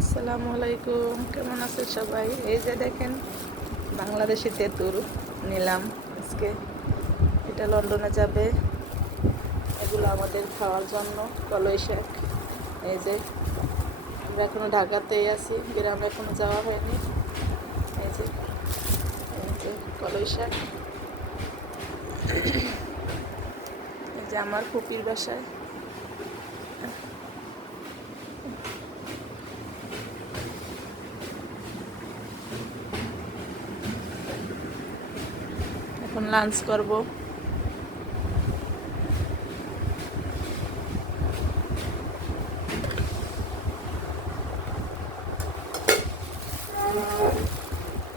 আসসালামু আলাইকুম, কেমন আছেন সবাই? এই যে দেখেন, বাংলাদেশি তেঁতুল নিলাম আজকে। এটা লন্ডনে যাবে, এগুলো আমাদের খাওয়ার জন্য। কলই শাক, এই যে আমরা এখনো ঢাকাতেই আছি, গ্রামে এখনো যাওয়া হয়নি। এই যে এই যে কলই শাক, এই যে আমার ফুপির বাসায়। এখন লাঞ্চ করব।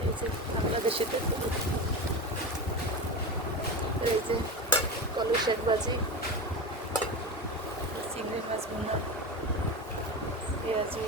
এই যে বাংলাদেশি তেঁতুল, এই যে কলই শাক ভাজি, চিংড়ি মাছ ভুনা, পেঁয়াজি।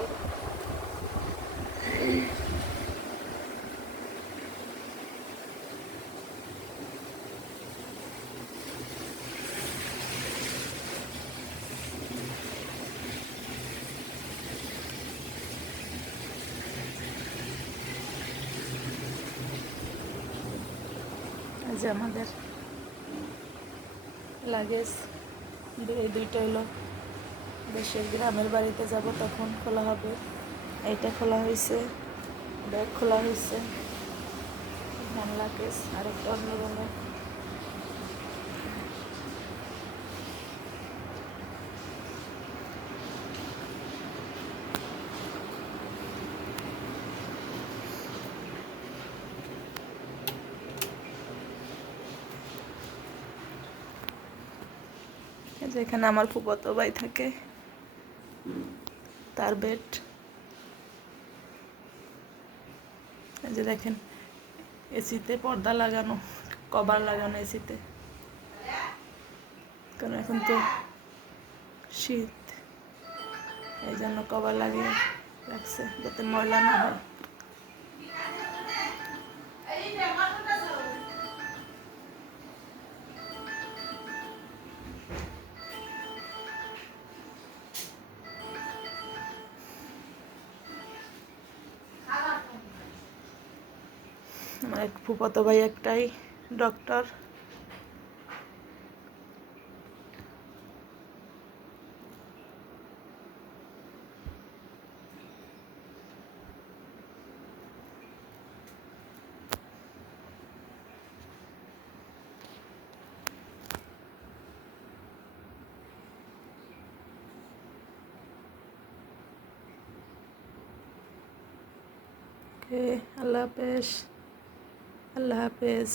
এই যে আমাদের লাগেজ, এই দুইটা হলো দেশের গ্রামের বাড়িতে যাব তখন খোলা হবে। এইটা খোলা হয়েছে, ব্যাগ খোলা হয়েছে, হ্যান্ড লাগেজ আরেকটা অন্য রুমে। যেখানে আমার ফুফাতো ভাই থাকে, তার বেড। এই যে দেখেন, এসিতে পর্দা লাগানো, কভার লাগানো এসিতে, কারণ এখন তো শীত, এই জন্য কভার লাগিয়ে রাখছে যাতে ময়লা না হয়। আমার এক ফুফাতো ভাই একটাই ডক্টর। ওকে, আল্লাহ হাফেজ। আল্লাহ হাফেজ,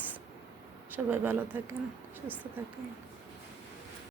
সবাই ভালো থাকেন, সুস্থ থাকেন।